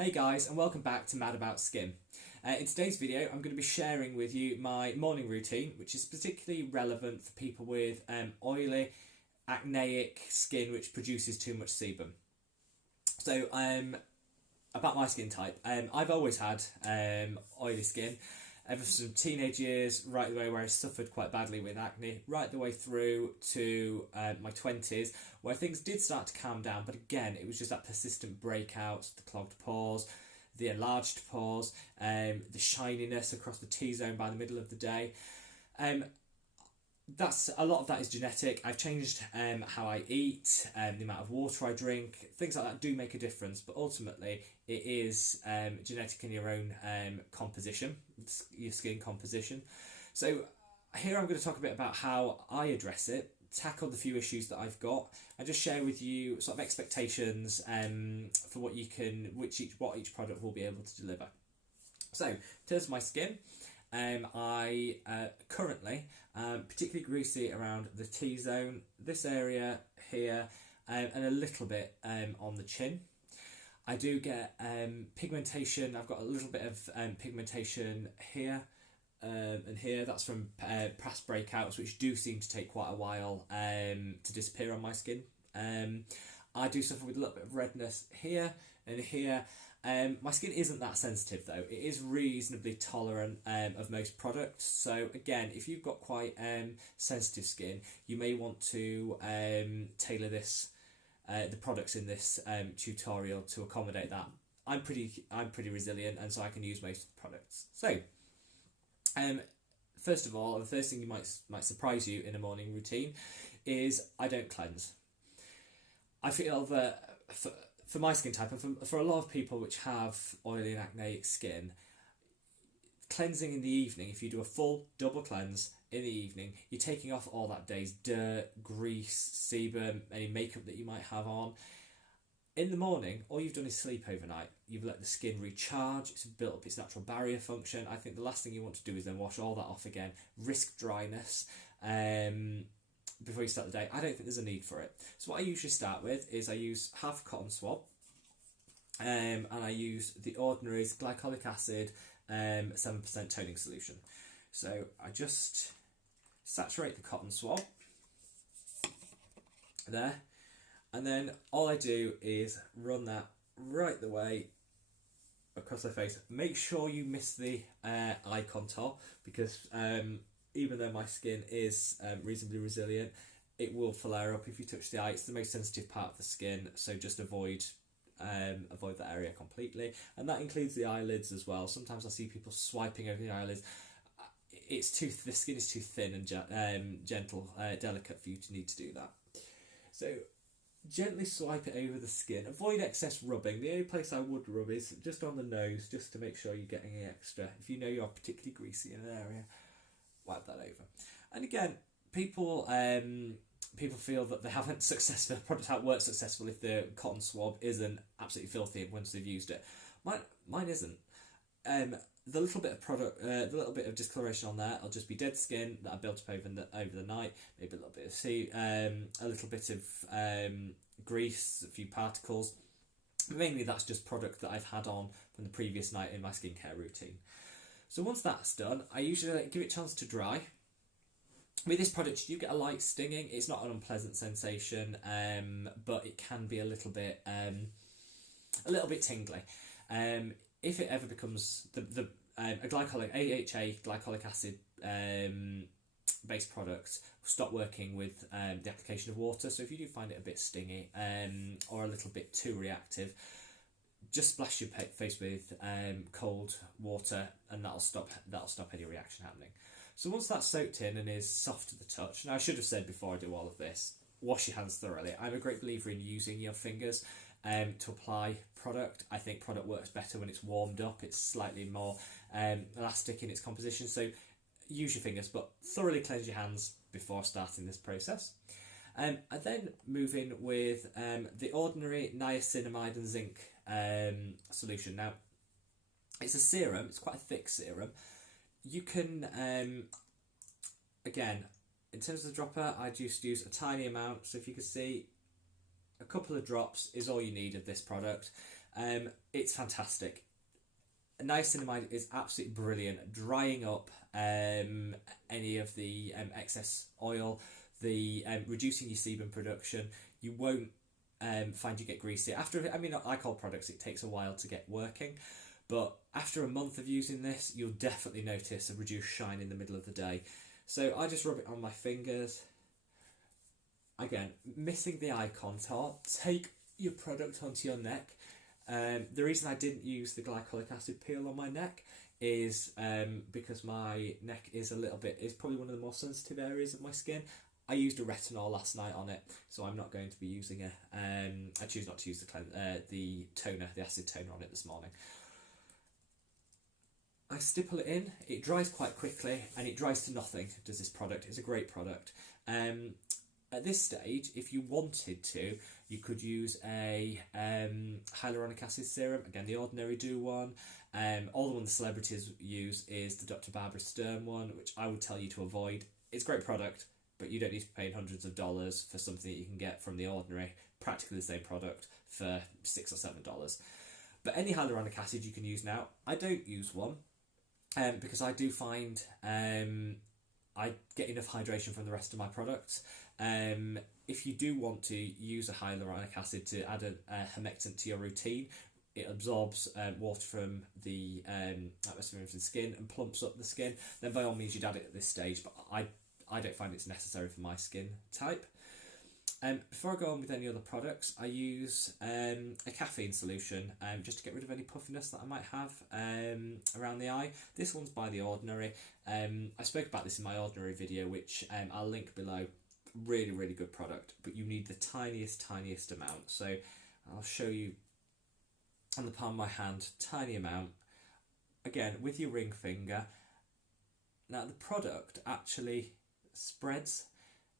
Hey guys, and welcome back to Mad About Skin. In today's video I'm going to be sharing with you my morning routine, which is particularly relevant for people with oily, acneic skin which produces too much sebum. So about my skin type, I've always had oily skin ever from teenage years right the way where I suffered quite badly with acne, right the way through to my 20s where things did start to calm down, but again it was just that persistent breakouts, the clogged pores, the enlarged pores, the shininess across the T-zone by the middle of the day. That's a lot of that is genetic. I've changed how I eat, the amount of water I drink, things like that do make a difference, but ultimately it is genetic in your own composition, your skin composition. So here I'm going to talk a bit about how I address it, tackle the few issues that I've got, and just share with you sort of expectations for what each product will be able to deliver. So in terms of my skin, I currently particularly greasy around the T-zone, this area here, and a little bit on the chin. I do get pigmentation. I've got a little bit of pigmentation here and here. That's from past breakouts, which do seem to take quite a while to disappear on my skin. I do suffer with a little bit of redness here and here. My skin isn't that sensitive though. It is reasonably tolerant of most products. So again, if you've got quite sensitive skin, you may want to tailor this the products in this tutorial to accommodate that. I'm pretty resilient, and so I can use most of the products. So first of all, the first thing you might surprise you in a morning routine is I don't cleanse. I feel that for my skin type, and for a lot of people which have oily and acneic skin, cleansing in the evening, if you do a full double cleanse in the evening, you're taking off all that day's dirt, grease, sebum, any makeup that you might have on. In the morning, all you've done is sleep overnight. You've let the skin recharge, it's built up its natural barrier function. I think the last thing you want to do is then wash all that off again, risk dryness, before you start the day. I don't think there's a need for it. So what I usually start with is I use half a cotton swab, and I use the Ordinary's glycolic acid 7% toning solution. So I just saturate the cotton swab there, and then all I do is run that right the way across my face. Make sure you miss the eye contour, because even though my skin is reasonably resilient, it will flare up if you touch the eye. It's the most sensitive part of the skin, so just avoid that area completely, and that includes the eyelids as well. Sometimes I see people swiping over the eyelids. The skin is too thin and gentle, delicate for you to need to do that. So gently swipe it over the skin. Avoid excess rubbing. The only place I would rub is just on the nose, just to make sure you're getting any extra. If you know you're particularly greasy in an area, wipe that over. And again, people feel that they haven't the product haven't worked successful if the cotton swab isn't absolutely filthy once they've used it. Mine isn't. The little bit of product, the little bit of discoloration on there, will just be dead skin that I built up over the night. Maybe a little bit of a little bit of grease, a few particles. Mainly that's just product that I've had on from the previous night in my skincare routine. So once that's done, I usually give it a chance to dry. With this product, you do get a light stinging. It's not an unpleasant sensation, but it can be a little bit tingly. If it ever becomes a AHA glycolic acid based product, will stop working with the application of water. So if you do find it a bit stingy or a little bit too reactive, just splash your face with cold water, and that'll stop any reaction happening. So once that's soaked in and is soft to the touch, now I should have said before I do all of this, wash your hands thoroughly. I'm a great believer in using your fingers to apply product. I think product works better when it's warmed up. It's slightly more elastic in its composition, so use your fingers, but thoroughly cleanse your hands before starting this process. I then move in with the Ordinary niacinamide and zinc solution. Now, it's a serum, it's quite a thick serum. You can, again, in terms of the dropper, I just use a tiny amount. So if you can see, a couple of drops is all you need of this product. It's fantastic. Niacinamide is absolutely brilliant, drying up any of the excess oil, the reducing your sebum production. You won't find you get greasy. After, I mean, alcohol products, it takes a while to get working, but after a month of using this, you'll definitely notice a reduced shine in the middle of the day. So I just rub it on my fingers. Again, missing the eye contour, take your product onto your neck. The reason I didn't use the glycolic acid peel on my neck is because my neck is probably one of the more sensitive areas of my skin. I used a retinol last night on it, so I'm not going to be using it. I choose not to use the toner, the acid toner on it this morning. I stipple it in, it dries quite quickly, and it dries to nothing, does this product. It's a great product. At this stage, if you wanted to, you could use a hyaluronic acid serum. Again, the Ordinary do one. All the one the celebrities use is the Dr. Barbara Sturm one, which I would tell you to avoid. It's a great product, but you don't need to pay hundreds of dollars for something that you can get from the Ordinary, practically the same product, for $6 or $7. But any hyaluronic acid you can use now. I don't use one because I do find I get enough hydration from the rest of my products. If you do want to use a hyaluronic acid to add a humectant to your routine, it absorbs water from the atmosphere of the skin and plumps up the skin, then by all means you'd add it at this stage, but I don't find it's necessary for my skin type. Before I go on with any other products, I use a caffeine solution just to get rid of any puffiness that I might have around the eye. This one's by The Ordinary. I spoke about this in my Ordinary video, which I'll link below. Really, really good product, but you need the tiniest amount. So I'll show you on the palm of my hand, tiny amount. Again, with your ring finger. Now the product actually spreads.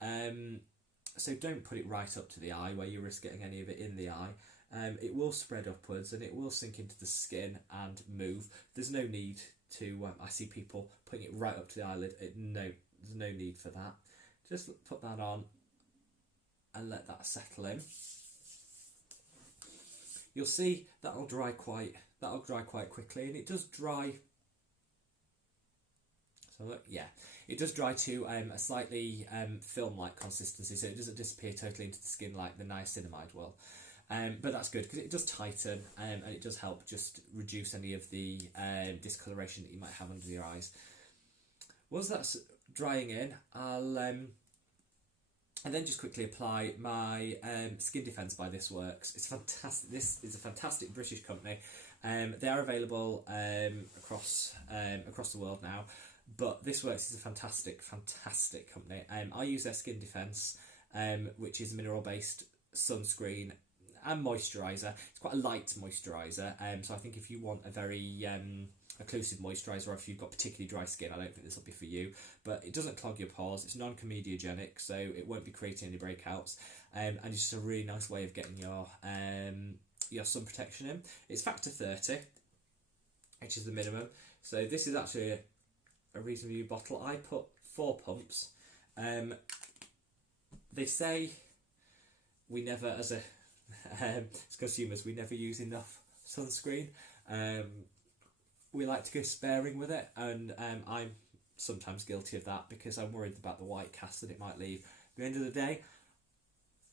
So don't put it right up to the eye where you risk getting any of it in the eye. It will spread upwards and it will sink into the skin and move. There's no need to, I see people putting it right up to the eyelid. No, there's no need for that. Just put that on and let that settle in. You'll see that'll dry quite quickly, and it does dry. So look, yeah, it does dry to a slightly film-like consistency, so it doesn't disappear totally into the skin like the niacinamide will. But that's good because it does tighten and it does help just reduce any of the discoloration that you might have under your eyes. Once that's drying in, and then just quickly apply my Skin Defence by This Works. It's fantastic. This is a fantastic British company. They are available across the world now, but This Works is a fantastic company. I use their Skin Defence, which is a mineral-based sunscreen and moisturiser. It's quite a light moisturiser, so I think if you want a very occlusive moisturiser, or if you've got particularly dry skin, I don't think this will be for you. But it doesn't clog your pores, it's non-comedogenic, so it won't be creating any breakouts, and it's just a really nice way of getting your sun protection in. It's factor 30, which is the minimum, so this is actually a reasonably new bottle. I put 4 pumps. They say we never, as consumers, we never use enough sunscreen. We like to go sparing with it, and I'm sometimes guilty of that because I'm worried about the white cast that it might leave. At the end of the day,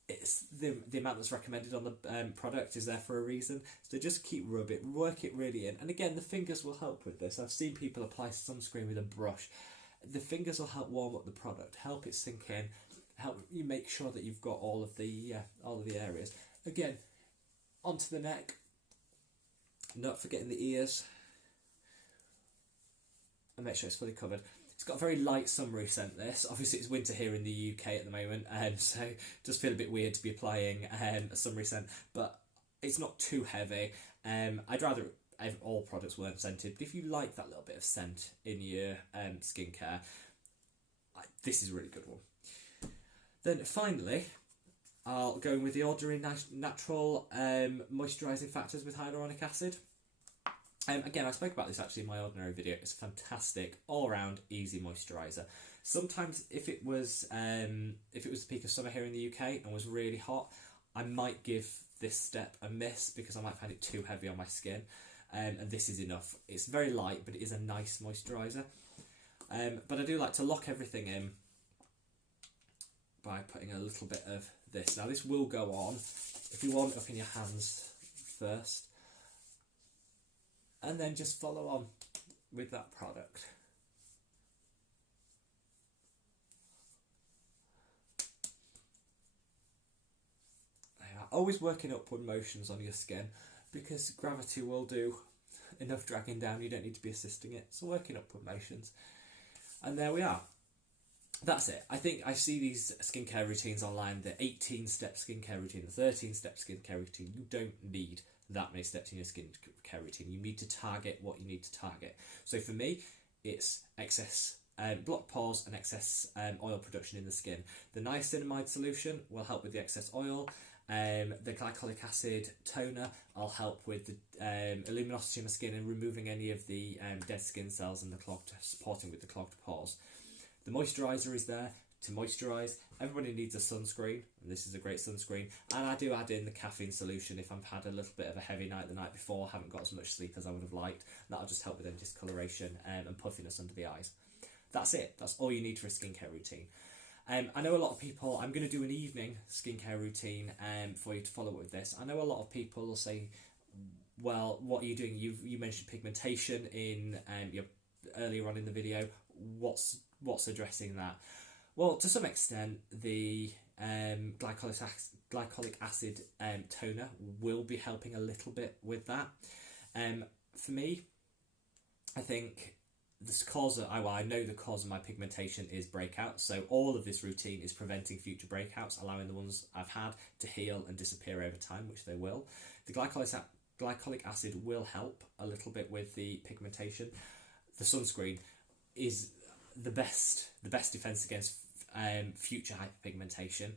it's the amount that's recommended on the product is there for a reason. So just keep rubbing, work it really in. And again, the fingers will help with this. I've seen people apply sunscreen with a brush. The fingers will help warm up the product, help it sink in, help you make sure that you've got all of the areas. Again, onto the neck, not forgetting the ears, and make sure it's fully covered. It's got a very light summery scent, this. Obviously it's winter here in the UK at the moment, so it does feel a bit weird to be applying a summery scent, but it's not too heavy. I'd rather all products weren't scented, but if you like that little bit of scent in your skincare, this is a really good one. Then finally, I'll go in with the Ordinary Natural Moisturising Factors with Hyaluronic Acid. Again, I spoke about this actually in my Ordinary video. It's a fantastic, all-round, easy moisturiser. Sometimes, if it was the peak of summer here in the UK and was really hot, I might give this step amiss because I might find it too heavy on my skin, and this is enough. It's very light, but it is a nice moisturiser. But I do like to lock everything in by putting a little bit of this. Now this will go on, if you want, up in your hands first, and then just follow on with that product. Always working upward motions on your skin, because gravity will do enough dragging down. You don't need to be assisting it, so working upward motions. And there we are. That's it. I think I see these skincare routines online, the 18-step skincare routine, the 13-step skincare routine. You don't need that many steps in your skincare routine. You need to target what you need to target. So for me, it's excess block pores and excess oil production in the skin. The niacinamide solution will help with the excess oil. The glycolic acid toner will help with the luminosity in the skin and removing any of the dead skin cells and supporting with the clogged pores. The moisturiser is there to moisturise. Everybody needs a sunscreen, and this is a great sunscreen. And I do add in the caffeine solution if I've had a little bit of a heavy night the night before, haven't got as much sleep as I would have liked. That'll just help with any discoloration and puffiness under the eyes. That's it. That's all you need for a skincare routine. I know a lot of people, I'm going to do an evening skincare routine for you to follow up with this. I know a lot of people will say, well, what are you doing? You mentioned pigmentation in your earlier on in the video. What's addressing that? Well, to some extent, the glycolic acid toner will be helping a little bit with that. For me, I think I know the cause of my pigmentation is breakouts, so all of this routine is preventing future breakouts, allowing the ones I've had to heal and disappear over time, which they will. The glycolic acid will help a little bit with the pigmentation. The sunscreen is the best defense against future hyperpigmentation.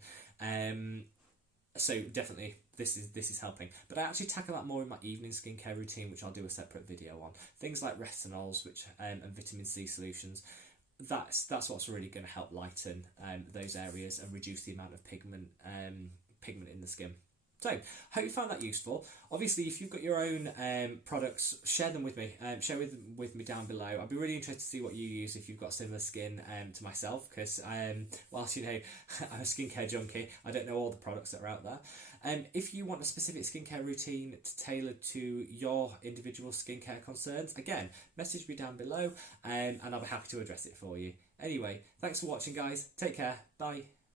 So definitely this is helping. But I actually tackle that more in my evening skincare routine, which I'll do a separate video on. Things like retinols, which and vitamin C solutions. That's what's really going to help lighten those areas and reduce the amount of pigment in the skin. So, hope you found that useful. Obviously, if you've got your own products, share them with me. Share with me down below. I'd be really interested to see what you use if you've got similar skin to myself, because whilst, you know, I'm a skincare junkie, I don't know all the products that are out there. If you want a specific skincare routine tailored to your individual skincare concerns, again, message me down below and I'll be happy to address it for you. Anyway, thanks for watching, guys. Take care. Bye.